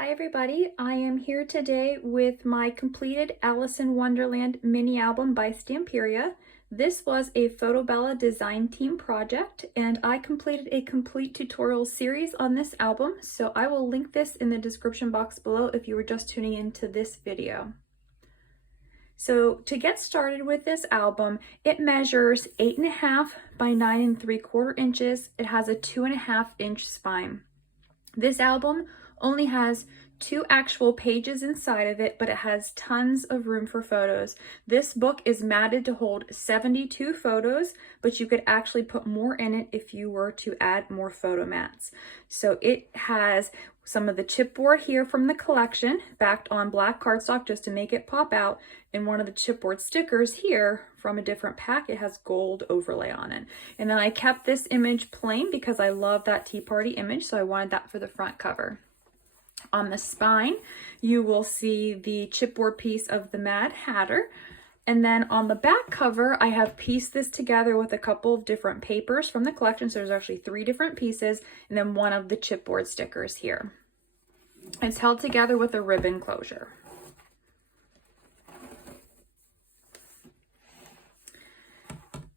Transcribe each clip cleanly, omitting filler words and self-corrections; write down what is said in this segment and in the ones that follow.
Hi everybody, I am here today with my completed Alice in Wonderland mini album by Stamperia. This was a FotoBella design team project and I completed a complete tutorial series on this album, so I will link this in the description box below if you were just tuning into this video. So to get started with this album, it measures 8.5 by 9 3/4 inches. It has a 2.5 inch spine. This album only has 2 actual pages inside of it, but it has tons of room for photos. This book is matted to hold 72 photos, but you could actually put more in it if you were to add more photo mats. So it has some of the chipboard here from the collection backed on black cardstock just to make it pop out, and one of the chipboard stickers here from a different pack, it has gold overlay on it. And then I kept this image plain because I love that tea party image, so I wanted that for the front cover. On the spine, you will see the chipboard piece of the Mad Hatter. And then on the back cover, I have pieced this together with a couple of different papers from the collection. So there's actually 3 different pieces and then one of the chipboard stickers here. It's held together with a ribbon closure.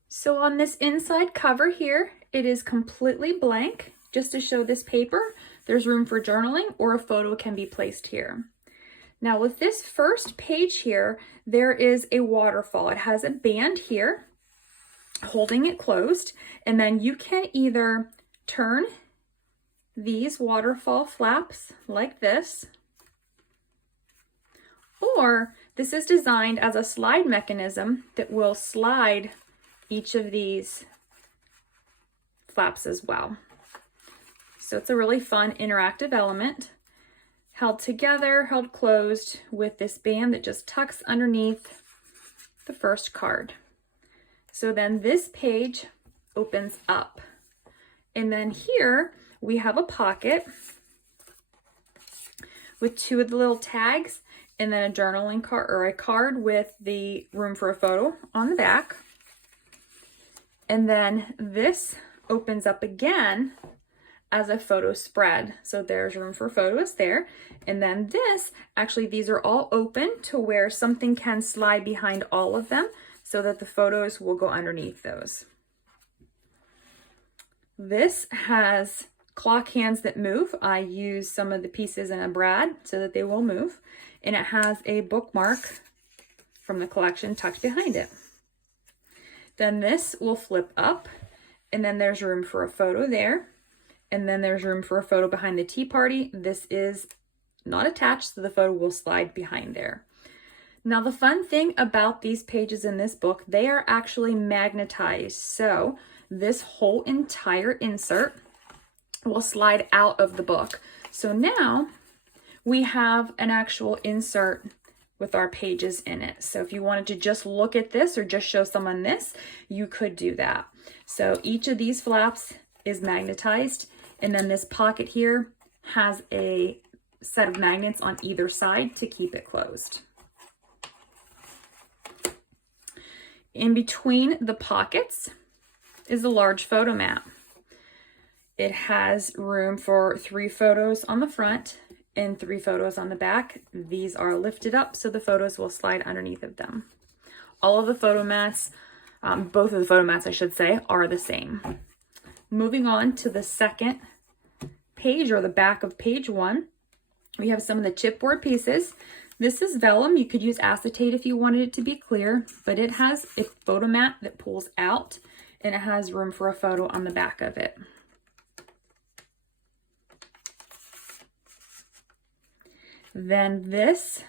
So on this inside cover here, it is completely blank. Just to show this paper, there's room for journaling or a photo can be placed here. Now with this first page here, there is a waterfall. It has a band here holding it closed, and then you can either turn these waterfall flaps like this, or this is designed as a slide mechanism that will slide each of these flaps as well. So it's a really fun interactive element, held together, held closed with this band that just tucks underneath the first card. So then this page opens up. And then here we have a pocket with 2 of the little tags and then a journaling card or a card with the room for a photo on the back. And then this opens up again as a photo spread. So there's room for photos there. And then this, actually these are all open to where something can slide behind all of them so that the photos will go underneath those. This has clock hands that move. I use some of the pieces in a brad so that they will move. And it has a bookmark from the collection tucked behind it. Then this will flip up and then there's room for a photo there. And then there's room for a photo behind the tea party. This is not attached, so the photo will slide behind there. Now the fun thing about these pages in this book, they are actually magnetized. So this whole entire insert will slide out of the book. So now we have an actual insert with our pages in it. So if you wanted to just look at this or just show someone this, you could do that. So each of these flaps is magnetized. And then this pocket here has a set of magnets on either side to keep it closed. In between the pockets is a large photo mat. It has room for 3 photos on the front and 3 photos on the back. These are lifted up so the photos will slide underneath of them. All of the photo mats, both of the photo mats I should say, are the same. Moving on to the second page or the back of page 1, we have some of the chipboard pieces. This is vellum. You could use acetate if you wanted it to be clear, but it has a photo mat that pulls out and it has room for a photo on the back of it. Then this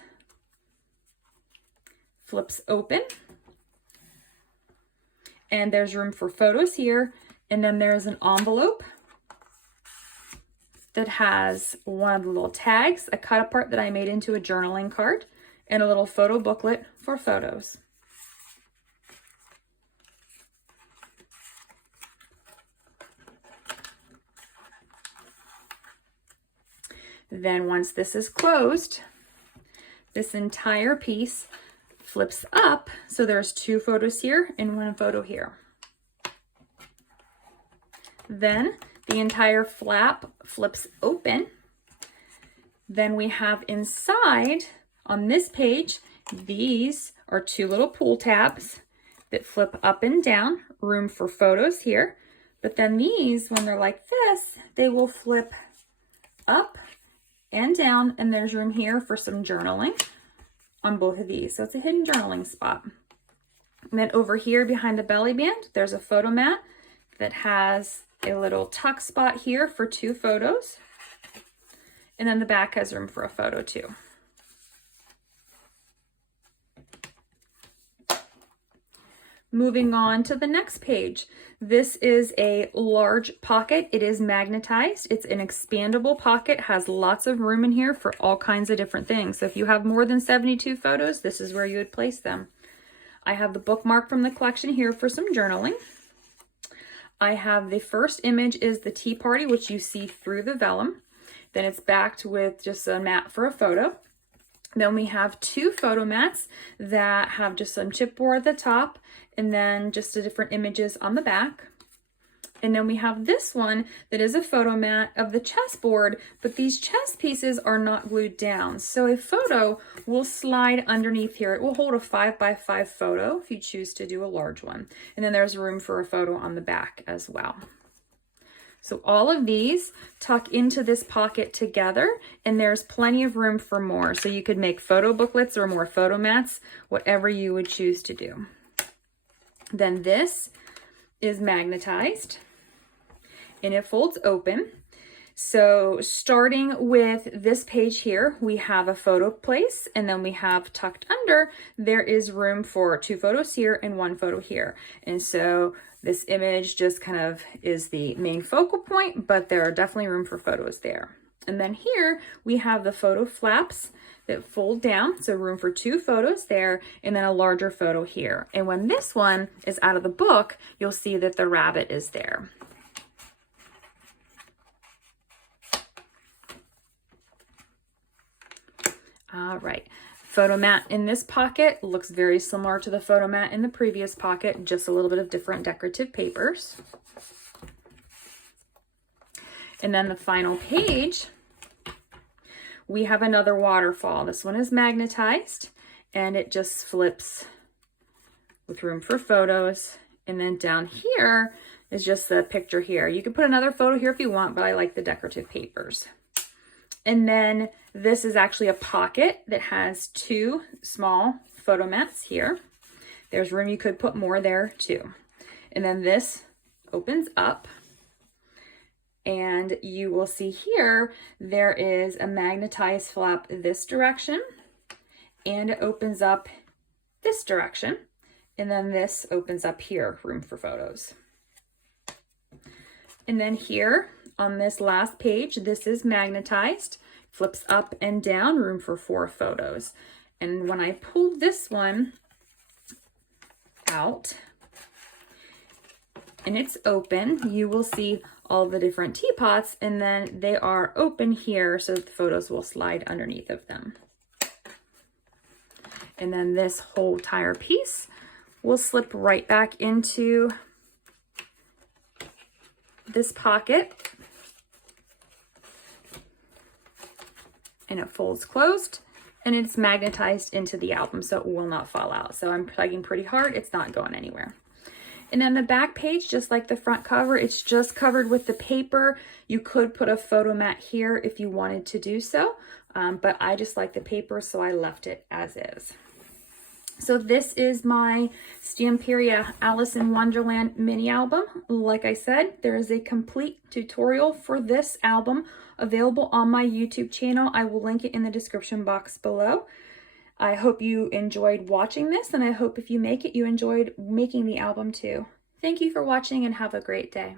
flips open and there's room for photos here. And then there's an envelope that has one of the little tags, a cut apart that I made into a journaling card, and a little photo booklet for photos. Then once this is closed, this entire piece flips up. So there's 2 photos here and 1 photo here. Then the entire flap flips open Then we have inside on this page, these are 2 little pull tabs that flip up and down, room for photos here. But then these, when they're like this, they will flip up and down, and there's room here for some journaling on both of these. So it's a hidden journaling spot. And then over here behind the belly band, there's a photo mat that has a little tuck spot here for 2 photos. And then the back has room for a photo too. Moving on to the next page. This is a large pocket. It is magnetized. It's an expandable pocket, has lots of room in here for all kinds of different things. So if you have more than 72 photos, this is where you would place them. I have the bookmark from the collection here for some journaling. I have the first image is the tea party, which you see through the vellum. Then it's backed with just a mat for a photo. Then we have 2 photo mats that have just some chipboard at the top and then just the different images on the back. And then we have this one that is a photo mat of the chessboard, but these chess pieces are not glued down. So a photo will slide underneath here. It will hold a 5x5 photo if you choose to do a large one. And then there's room for a photo on the back as well. So all of these tuck into this pocket together, and there's plenty of room for more. So you could make photo booklets or more photo mats, whatever you would choose to do. Then this is magnetized and it folds open. So starting with this page here, we have a photo place, and then we have tucked under, there is room for 2 photos here and 1 photo here. And so this image just kind of is the main focal point, but there are definitely room for photos there. And then here we have the photo flaps that fold down, so room for 2 photos there, and then a larger photo here. And when this one is out of the book, you'll see that the rabbit is there. All right, photo mat in this pocket looks very similar to the photo mat in the previous pocket, just a little bit of different decorative papers. And then the final page, we have another waterfall. This one is magnetized and it just flips with room for photos. And then down here is just the picture here. You can put another photo here if you want, but I like the decorative papers. And then this is actually a pocket that has 2 small photo mats here. There's room, you could put more there too. And then this opens up, and you will see here, there is a magnetized flap this direction, and it opens up this direction. And then this opens up here, room for photos. And then here on this last page, this is magnetized, flips up and down, room for 4 photos. And when I pull this one out and it's open, you will see all the different teapots, and then they are open here so that the photos will slide underneath of them. And then this whole entire piece will slip right back into this pocket, and it folds closed, and it's magnetized into the album so it will not fall out. So I'm plugging pretty hard, it's not going anywhere. And then the back page, just like the front cover, it's just covered with the paper. You could put a photo mat here if you wanted to do so, but I just like the paper, so I left it as is. So this is my Stamperia Alice in Wonderland mini album. Like I said, there is a complete tutorial for this album available on my YouTube channel. I will link it in the description box below. I hope you enjoyed watching this, and I hope if you make it, you enjoyed making the album too. Thank you for watching and have a great day.